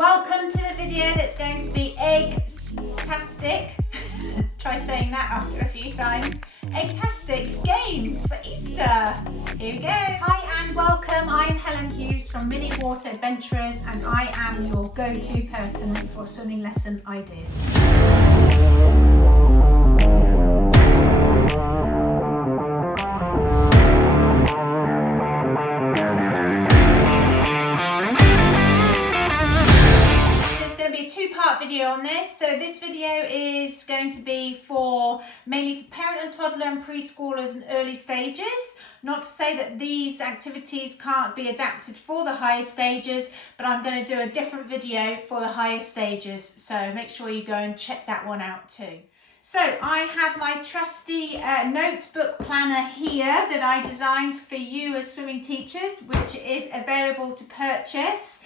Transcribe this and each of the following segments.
Welcome to the video that's going to be egg-tastic. Try saying that after a few times. Egg-tastic games for Easter. Here we go. Hi and welcome. I'm Helen Hughes from Mini Water Adventurers and I am your go-to person for swimming lesson ideas. Video on this. So this video is going to be for mainly for parent and toddler and preschoolers and early stages. Not to say that these activities can't be adapted for the higher stages, but I'm going to do a different video for the higher stages. So make sure you go and check that one out too. So I have my trusty notebook planner here that I designed for you as swimming teachers, which is available to purchase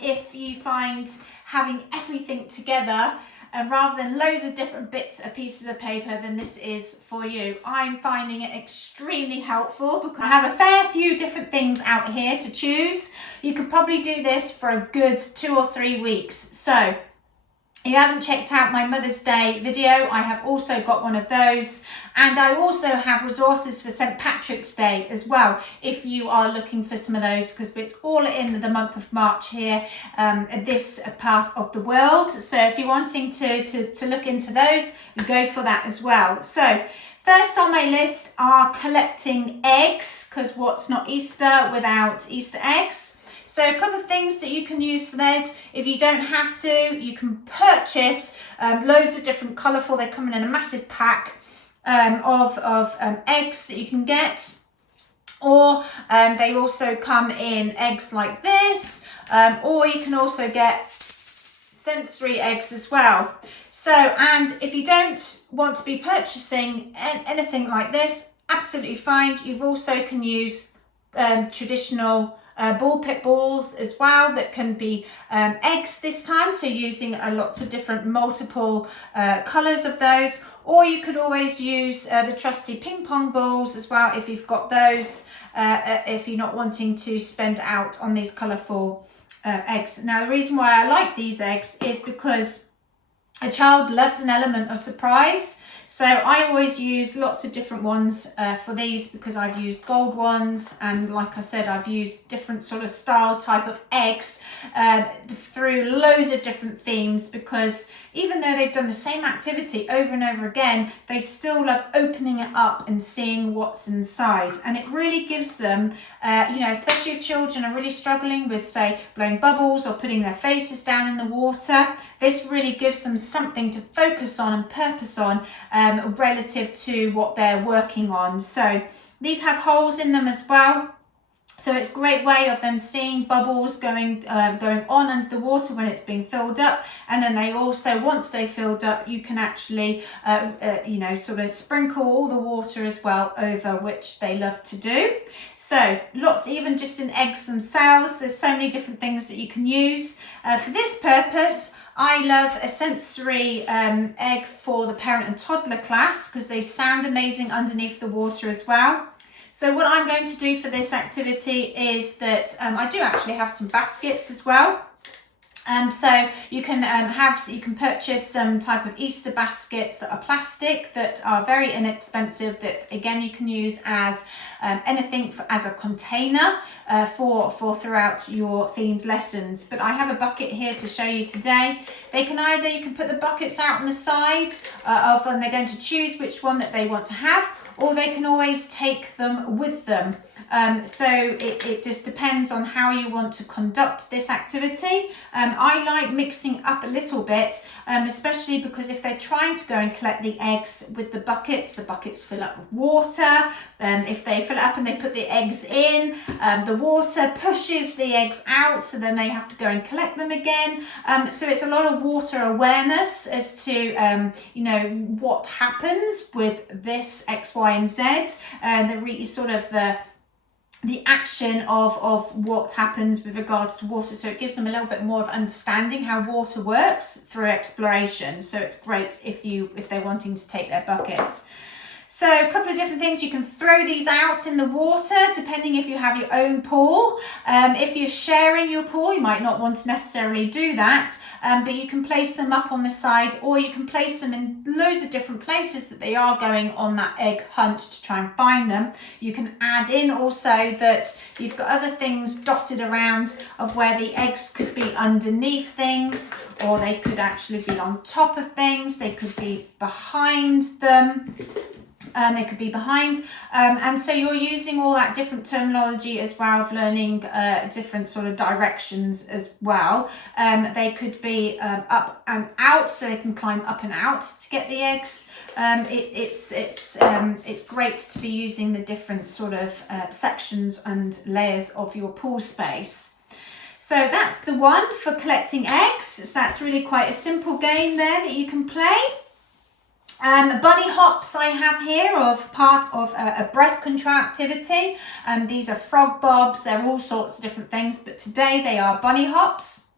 if you find having everything together rather than loads of different bits of pieces of paper, then this is for you. I'm finding it extremely helpful because I have a fair few different things out here to choose. You could probably do this for a good 2 or 3 weeks. So if you haven't checked out my Mother's Day video, I have also got one of those, and I also have resources for St. Patrick's Day as well if you are looking for some of those, because it's all in the month of March here this part of the world. So if you're wanting to look into those, you go for that as well. So first on my list are collecting eggs, because what's not Easter without Easter eggs? So a couple of things that you can use for that. If you don't have to, you can purchase loads of different colourful, they come in a massive pack of eggs that you can get. Or they also come in eggs like this, or you can also get sensory eggs as well. So, and if you don't want to be purchasing anything like this, absolutely fine. You've also can use traditional ball pit balls as well that can be eggs this time, so using lots of different multiple colours of those, or you could always use the trusty ping pong balls as well if you've got those, if you're not wanting to spend out on these colourful eggs. Now the reason why I like these eggs is because a child loves an element of surprise. So I always use lots of different ones for these, because I've used gold ones, and like I said, I've used different sort of style type of eggs through loads of different themes, because even though they've done the same activity over and over again, they still love opening it up and seeing what's inside. And it really gives them, you know, especially if children are really struggling with, say, blowing bubbles or putting their faces down in the water, this really gives them something to focus on and purpose on relative to what they're working on. So these have holes in them as well. So it's a great way of them seeing bubbles going on under the water when it's being filled up. And then they also, once they've filled up, you can actually, you know, sort of sprinkle all the water as well over, which they love to do. So lots, even just in eggs themselves, there's so many different things that you can use. For this purpose, I love a sensory egg for the parent and toddler class, because they sound amazing underneath the water as well. So what I'm going to do for this activity is that I do actually have some baskets as well. So you can you can purchase some type of Easter baskets that are plastic, that are very inexpensive, that again you can use as anything as a container for throughout your themed lessons. But I have a bucket here to show you today. They can either, you can put the buckets out on the side of when they're going to choose which one that they want to have, or they can always take them with them. So it just depends on how you want to conduct this activity. I like mixing up a little bit, especially because if they're trying to go and collect the eggs with the buckets fill up with water. If they fill it up and they put the eggs in, the water pushes the eggs out, so then they have to go and collect them again. So it's a lot of water awareness as to, you know, what happens with this X, Y, and Z, the action of what happens with regards to water. So it gives them a little bit more of understanding how water works through exploration. So it's great if they're wanting to take their buckets. So a couple of different things. You can throw these out in the water depending if you have your own pool. If you're sharing your pool, you might not want to necessarily do that, but you can place them up on the side, or you can place them in loads of different places that they are going on that egg hunt to try and find them. You can add in also that you've got other things dotted around of where the eggs could be underneath things, or they could actually be on top of things, they could be behind them. They could be behind, and so you're using all that different terminology as well of learning different sort of directions as well. They could be up and out, so they can climb up and out to get the eggs. It's great to be using the different sort of sections and layers of your pool space. So that's the one for collecting eggs. So that's really quite a simple game there that you can play. Bunny hops I have here of part of a breath control activity. These are frog bobs, they're all sorts of different things, but today they are bunny hops.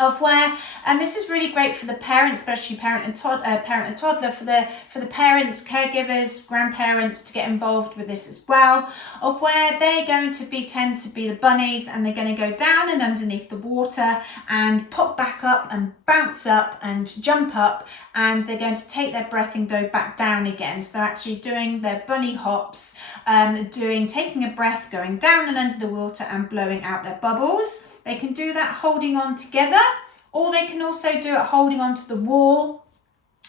Of where, and this is really great for the parents, especially parent and toddler, for the parents, caregivers, grandparents to get involved with this as well. Of where they're going to tend to be the bunnies, and they're going to go down and underneath the water and pop back up and bounce up and jump up, and they're going to take their breath and go back down again. So they're actually doing their bunny hops, taking a breath, going down and under the water and blowing out their bubbles. They can do that holding on together, or they can also do it holding onto the wall,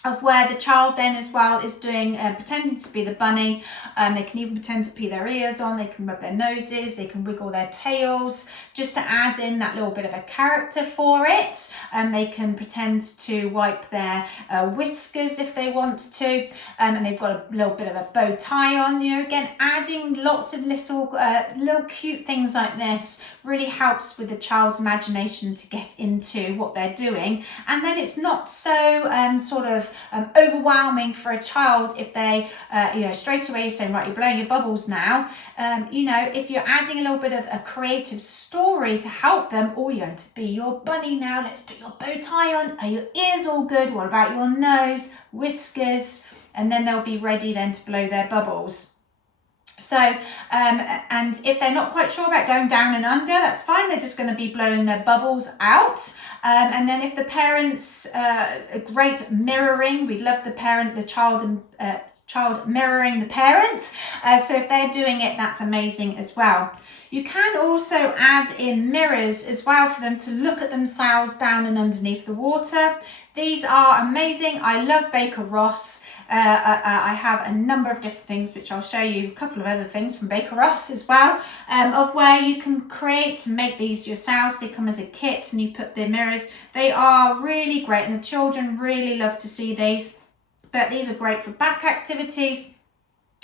of where the child then as well is doing pretending to be the bunny. They can even pretend to pee their ears on, they can rub their noses, they can wiggle their tails just to add in that little bit of a character for it. And they can pretend to wipe their whiskers if they want to, and they've got a little bit of a bow tie on. You know, again, adding lots of little cute things like this really helps with the child's imagination to get into what they're doing, and then it's not so overwhelming for a child if they straight away saying, right, you're blowing your bubbles now. If you're adding a little bit of a creative story to help them, you're going to be your bunny now, let's put your bow tie on, are your ears all good, what about your nose, whiskers, and then they'll be ready then to blow their bubbles. So, and if they're not quite sure about going down and under, that's fine. They're just going to be blowing their bubbles out. And then if the parents, a great mirroring, we love the child mirroring the parent. So if they're doing it, that's amazing as well. You can also add in mirrors as well for them to look at themselves down and underneath the water. These are amazing. I love Baker Ross. I have a number of different things which I'll show you, a couple of other things from Baker Ross as well, of where you can create and make these yourselves. They come as a kit and you put the mirrors. They are really great and the children really love to see these. But these are great for back activities.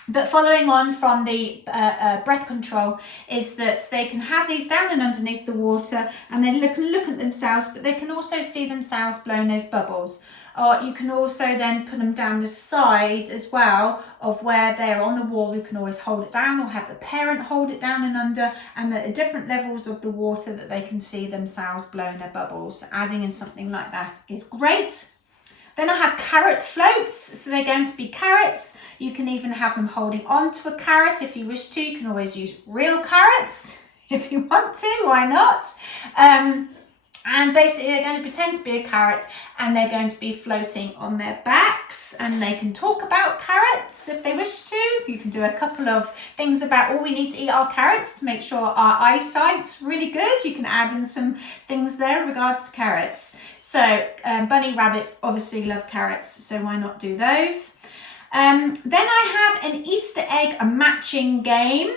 But following on from the breath control is that they can have these down and underneath the water, and then look at themselves, but they can also see themselves blowing those bubbles. Or you can also then put them down the side as well, of where they're on the wall. You can always hold it down or have the parent hold it down and under, and at different levels of the water that they can see themselves blowing their bubbles. So adding in something like that is great. Then I have carrot floats, so they're going to be carrots. You can even have them holding on to a carrot if you wish to. You can always use real carrots if you want to, why not? And basically they're going to pretend to be a carrot, and they're going to be floating on their backs, and they can talk about carrots if they wish to. You can do a couple of things about, we need to eat our carrots to make sure our eyesight's really good. You can add in some things there in regards to carrots. So bunny rabbits obviously love carrots, so why not do those? Then I have an Easter egg matching game.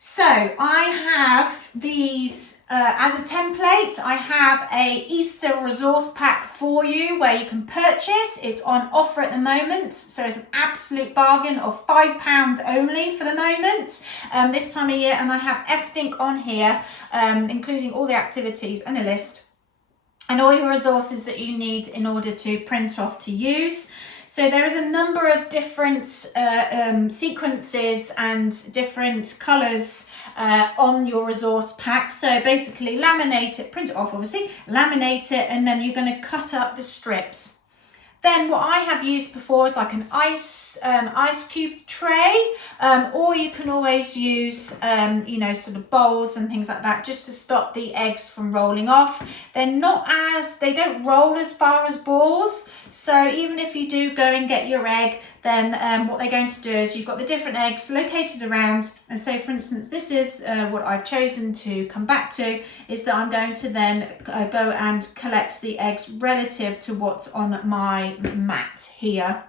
So I have these as a template. I have a Easter resource pack for you where you can purchase. It's on offer at the moment, so it's an absolute bargain of £5 only for the moment this time of year, and I have everything on here, including all the activities and a list and all your resources that you need in order to print off to use. So there is a number of different sequences and different colours on your resource pack. So basically laminate it, print it off obviously, laminate it, and then you're going to cut up the strips. Then what I have used before is like an ice cube tray, or you can always use, you know, sort of bowls and things like that, just to stop the eggs from rolling off. They don't roll as far as balls. So even if you do go and get your egg, then what they're going to do is you've got the different eggs located around. And so for instance, this is what I've chosen to come back to, is that I'm going to then go and collect the eggs relative to what's on my mat here.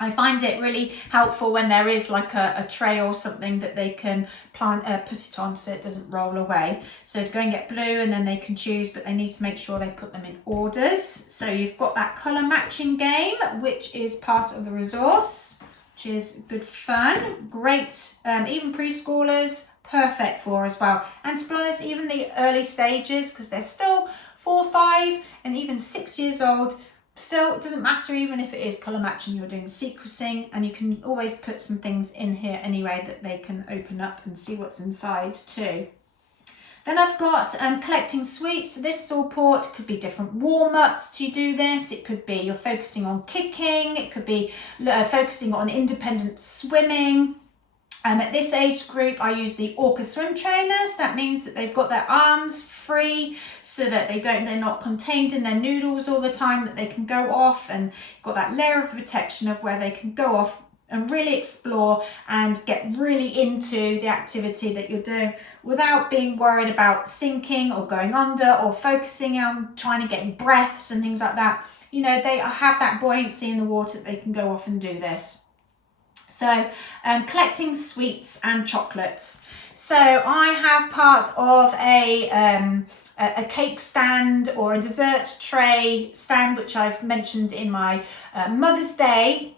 I find it really helpful when there is like a tray or something that they can put it on so it doesn't roll away. So to go and get blue, and then they can choose, but they need to make sure they put them in orders. So you've got that colour matching game, which is part of the resource, which is good fun. Great, even preschoolers, perfect for as well. And to be honest, even the early stages, because they're still 4, 5 and even 6 years old, still, it doesn't matter even if it is colour matching, you're doing sequencing, and you can always put some things in here anyway that they can open up and see what's inside too. Then I've got collecting sweets. So this is all port. It could be different warm-ups to do this. It could be you're focusing on kicking. It could be focusing on independent swimming. At this age group, I use the Orca swim trainers. That means that they've got their arms free so that they're not contained in their noodles all the time, that they can go off and got that layer of protection of where they can go off and really explore and get really into the activity that you're doing without being worried about sinking or going under or focusing on trying to get breaths and things like that. You know, they have that buoyancy in the water that they can go off and do this. So collecting sweets and chocolates. So I have part of a cake stand or a dessert tray stand, which I've mentioned in my Mother's Day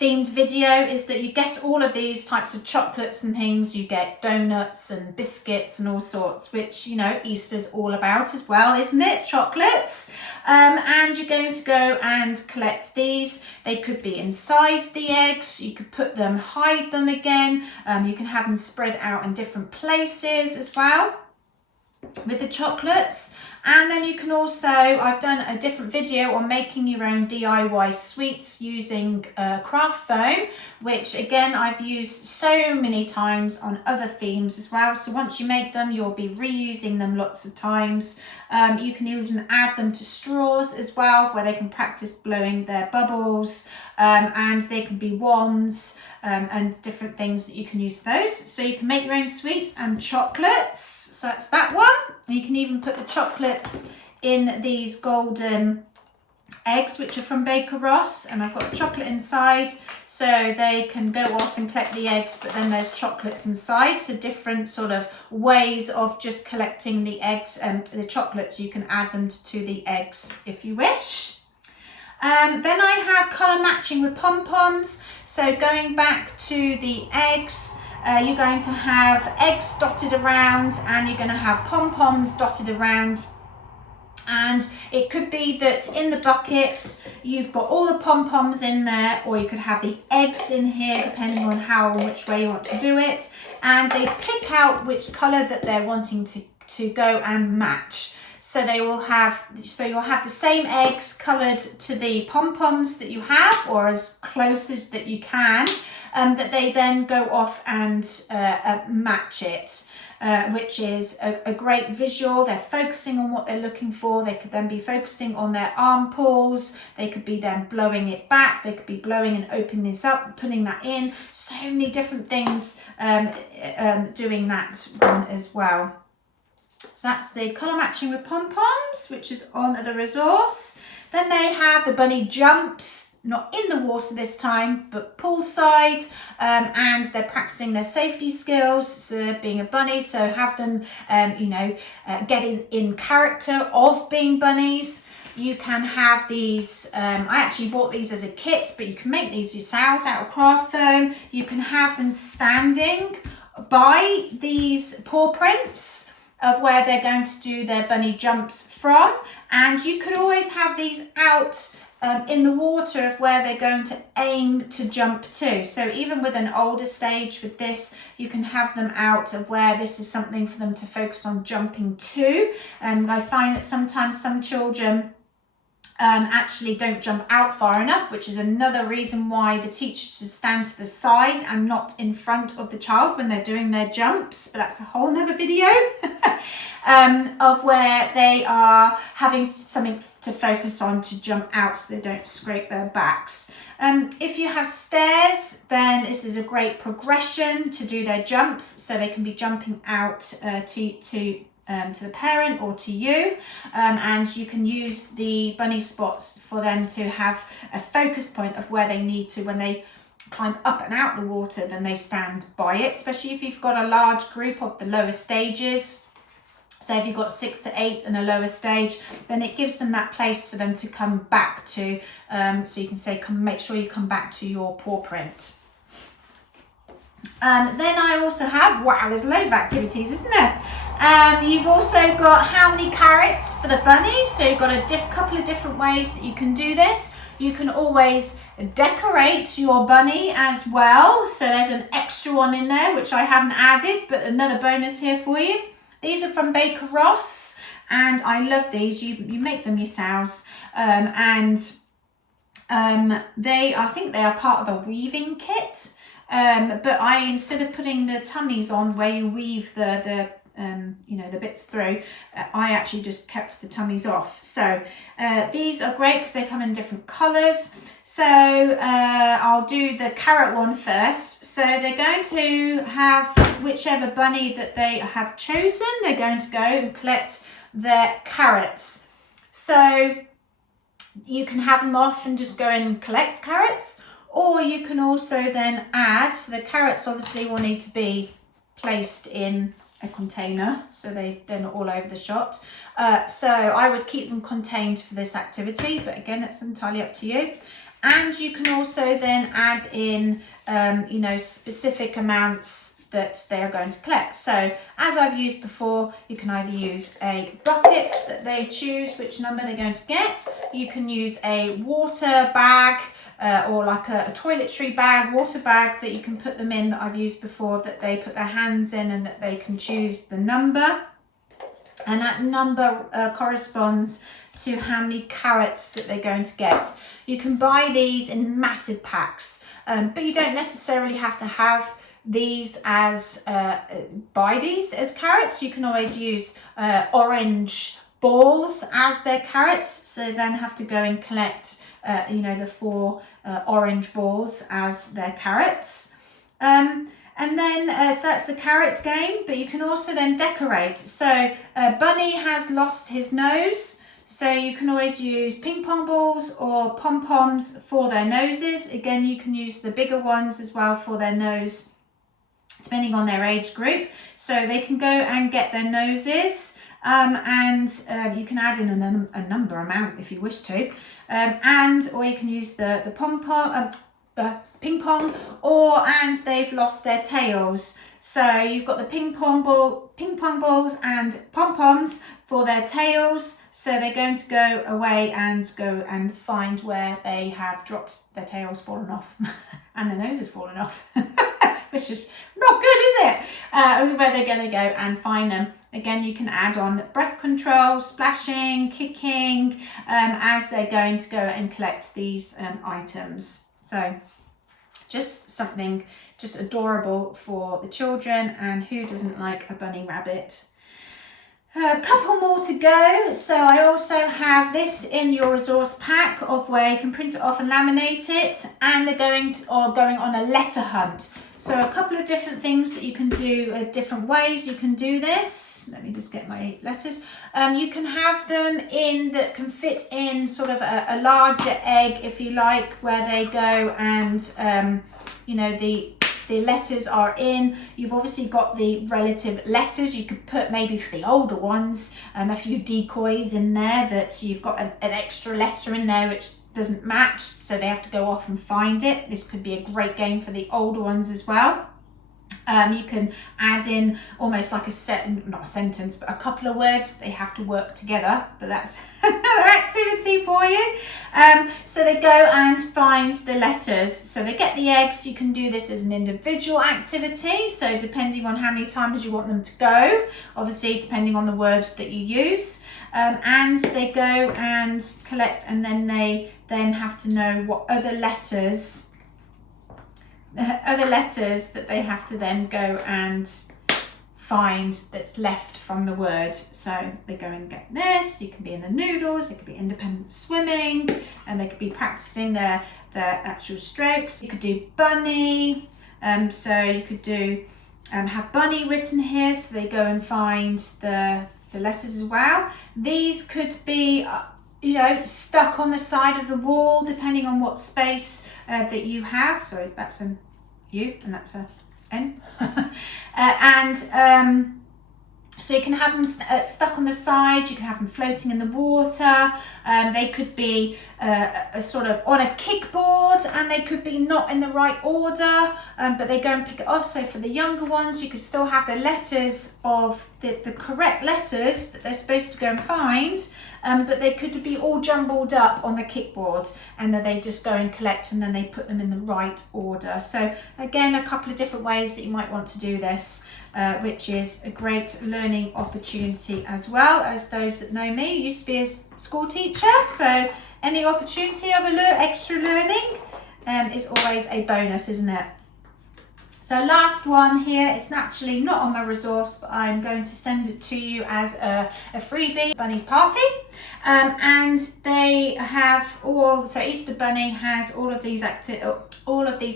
themed video, is that you get all of these types of chocolates and things. You get donuts and biscuits and all sorts, which, you know, Easter's all about as well, isn't it? Chocolates. And you're going to go and collect these. They could be inside the eggs. You could put them, hide them again. You can have them spread out in different places as well with the chocolates. And then you can also, I've done a different video on making your own DIY sweets using craft foam, which again I've used so many times on other themes as well. So once you make them, you'll be reusing them lots of times. You can even add them to straws as well, where they can practice blowing their bubbles, and they can be wands and different things that you can use those. So you can make your own sweets and chocolates. So that's that one. You can even put the chocolates in these golden eggs, which are from Baker Ross, and I've got chocolate inside, so they can go off and collect the eggs, but then there's chocolates inside. So different sort of ways of just collecting the eggs and the chocolates. You can add them to the eggs if you wish. Then I have colour matching with pom-poms. So going back to the eggs, you're going to have eggs dotted around, and you're going to have pom-poms dotted around. And it could be that in the bucket you've got all the pom-poms in there, or you could have the eggs in here, depending on how or which way you want to do it. And they pick out which colour that they're wanting to go and match. So you'll have the same eggs coloured to the pom-poms that you have, or as close as that you can, that they then go off and match it. Which is a great visual. They're focusing on what they're looking for. They could then be focusing on their arm pulls. They could be then blowing it back. They could be blowing and opening this up, putting that in. So many different things doing that one as well. So that's the colour matching with pom-poms, which is on the resource. Then they have the bunny jumps. Not in the water this time, but poolside, and they're practicing their safety skills. So they're being a bunny, so have them, get in character of being bunnies. You can have these, I actually bought these as a kit, but you can make these yourselves out of craft foam. You can have them standing by these paw prints of where they're going to do their bunny jumps from, and you could always have these out in the water of where they're going to aim to jump to. So even with an older stage with this, you can have them out of where this is something for them to focus on jumping to. And I find that sometimes some children actually don't jump out far enough, which is another reason why the teacher should stand to the side and not in front of the child when they're doing their jumps. But that's a whole nother video of where they are having something to focus on to jump out so they don't scrape their backs. If you have stairs, then this is a great progression to do their jumps, so they can be jumping out to the parent or to you, and you can use the bunny spots for them to have a focus point of where they need to. When they climb up and out the water, then they stand by it, especially if you've got a large group of the lower stages. So if you've got 6 to 8 in a lower stage, then it gives them that place for them to come back to, so you can say, make sure you come back to your paw print. Then I also have, wow, there's loads of activities, isn't there? You've also got how many carrots for the bunny, so you've got a couple of different ways that you can do this. You can always decorate your bunny as well, so there's an extra one in there which I haven't added, but another bonus here for you. These are from Baker Ross, and I love these. You make them yourselves, and I think they are part of a weaving kit, but instead of putting the tummies on where you weave the bits through, I actually just kept the tummies off. So these are great because they come in different colours. So I'll do the carrot one first. So they're going to have whichever bunny that they have chosen, they're going to go and collect their carrots. So you can have them off and just go and collect carrots, or you can also then add, so the carrots obviously will need to be placed in a container so they're not all over the shot. So I would keep them contained for this activity, but again, it's entirely up to you. And you can also then add in specific amounts that they are going to collect. So as I've used before, you can either use a bucket that they choose which number they're going to get. You can use a water bag, or like a toiletry bag, water bag that you can put them in, that I've used before, that they put their hands in and that they can choose the number. And that number corresponds to how many carrots that they're going to get. You can buy these in massive packs, but you don't necessarily have to have these as, buy these as carrots. You can always use orange balls as their carrots, so they then have to go and collect the 4 orange balls as their carrots. And then, so that's the carrot game, but you can also then decorate. So Bunny has lost his nose, so you can always use ping pong balls or pom-poms for their noses. Again, you can use the bigger ones as well for their nose, depending on their age group. So they can go and get their noses, and you can add in a number amount if you wish to, or you can use the ping pong, and they've lost their tails. So you've got the ping pong balls and pom poms for their tails. So they're going to go away and go and find where they have dropped their tails, fallen off, and their nose has fallen off, which is not good, is it? Where they're going to go and find them. Again, you can add on breath control, splashing, kicking, as they're going to go and collect these items. So just something just adorable for the children, and who doesn't like a bunny rabbit? A couple more to go. So I also have this in your resource pack of where you can print it off and laminate it, and they're going on a letter hunt. So a couple of different things that you can do, different ways you can do this. Let me just get my letters. You can have them in that can fit in sort of a larger egg, if you like, where they go and the letters are in. You've obviously got the relative letters. You could put, maybe for the older ones, a few decoys in there that you've got an extra letter in there which doesn't match, so they have to go off and find it. This could be a great game for the older ones as well. You can add in almost like not a sentence, but a couple of words. They have to work together, but that's another activity for you. So they go and find the letters. So they get the eggs. You can do this as an individual activity. So depending on how many times you want them to go, obviously depending on the words that you use. and they go and collect, and then they have to know what other letters that they have to then go and find that's left from the word. So they go and get this. You can be in the noodles, it could be independent swimming, and they could be practicing their actual strokes. You could do bunny, so you could do have bunny written here, so they go and find the letters as well. These could be stuck on the side of the wall depending on what space that you have. So that's an U and that's a N. So you can have them stuck on the side, you can have them floating in the water, they could be sort of on a kickboard, and they could be not in the right order, but they go and pick it off. So for the younger ones, you could still have the letters of the correct letters that they're supposed to go and find, but they could be all jumbled up on the kickboard, and then they just go and collect, and then they put them in the right order. So again, a couple of different ways that you might want to do this, which is a great learning opportunity as well. As those that know me, I used to be a school teacher, so any opportunity of extra learning is always a bonus, isn't it? So last one here, it's actually not on my resource, but I'm going to send it to you as a freebie. Bunny's Party, and they have so Easter Bunny has all of these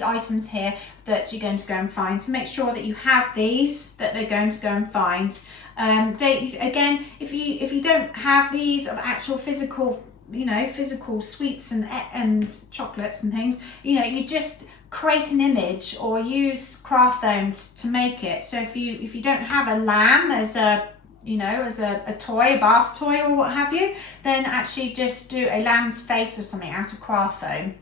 items here that you're going to go and find. So make sure that you have these that they're going to go and find. Again, if you don't have these of actual physical sweets and chocolates and things, you just create an image or use craft foam to make it. So if you don't have a lamb as a toy, a bath toy or what have you, then actually just do a lamb's face or something out of craft foam.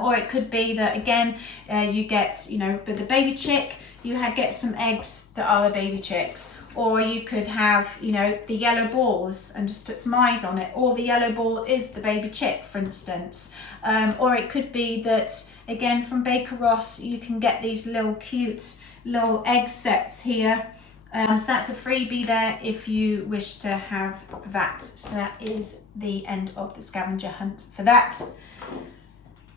Or it could be that again, you get, with the baby chick, you get some eggs that are the baby chicks, or you could have, the yellow balls and just put some eyes on it, or the yellow ball is the baby chick, for instance. Or it could be that, again, from Baker Ross, you can get these little cute little egg sets here. So that's a freebie there if you wish to have that. So that is the end of the scavenger hunt for that.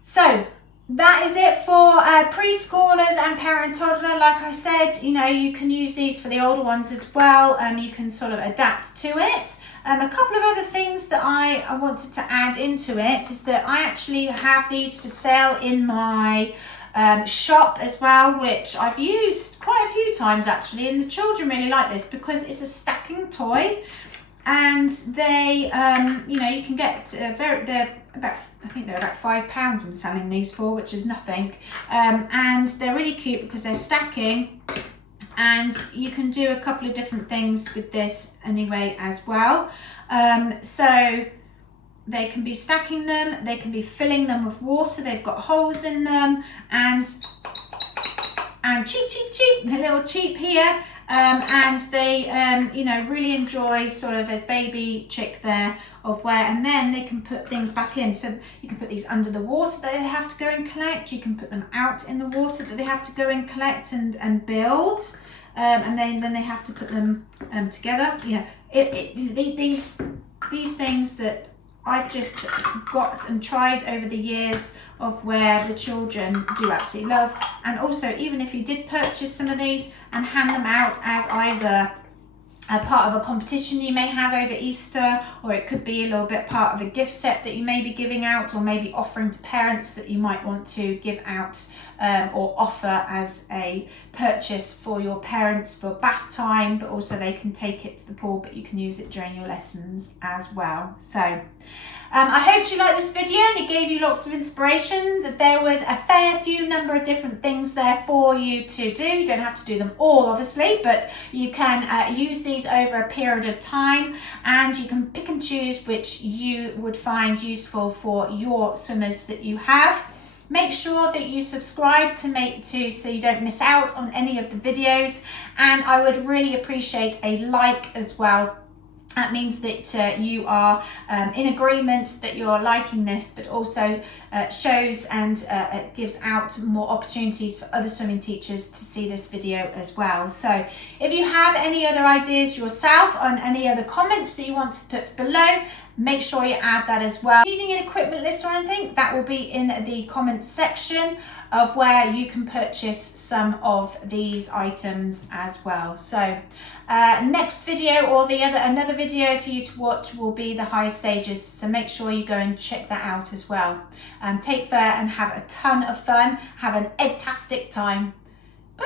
So that is it for preschoolers and parent toddler. Like I said, you can use these for the older ones as well, and you can sort of adapt to it. A couple of other things that I wanted to add into it is that I actually have these for sale in my shop as well, which I've used quite a few times actually, and the children really like this because it's a stacking toy, and they you can get I think they're about £5 I'm selling these for, which is nothing, and they're really cute because they're stacking, and you can do a couple of different things with this anyway as well. So they can be stacking them, they can be filling them with water, they've got holes in them, and cheep, the little cheep here, and they really enjoy sort of, there's baby chick there of where, and then they can put things back in. So you can put these under the water that they have to go and collect, you can put them out in the water that they have to go and collect and build, and then they have to put them together. These things that I've just got and tried over the years of where the children do absolutely love. And also, even if you did purchase some of these and hand them out as either a part of a competition you may have over Easter, or it could be a little bit part of a gift set that you may be giving out, or maybe offering to parents that you might want to give out or offer as a purchase for your parents for bath time, but also they can take it to the pool, but you can use it during your lessons as well. So I hope you liked this video and it gave you lots of inspiration, that there was a fair few number of different things there for you to do. You don't have to do them all, obviously, but you can use these over a period of time, and you can pick and choose which you would find useful for your swimmers that you have. Make sure that you subscribe so you don't miss out on any of the videos, and I would really appreciate a like as well. That means that you are in agreement that you're liking this, but also shows and gives out more opportunities for other swimming teachers to see this video as well. So if you have any other ideas yourself on any other comments that you want to put below, make sure you add that as well. Needing an equipment list or anything, that will be in the comments section of where you can purchase some of these items as well. So next video or another video for you to watch will be the high stages, so make sure you go and check that out as well. Take care and have a ton of fun. Have an egg-tastic time. Bye.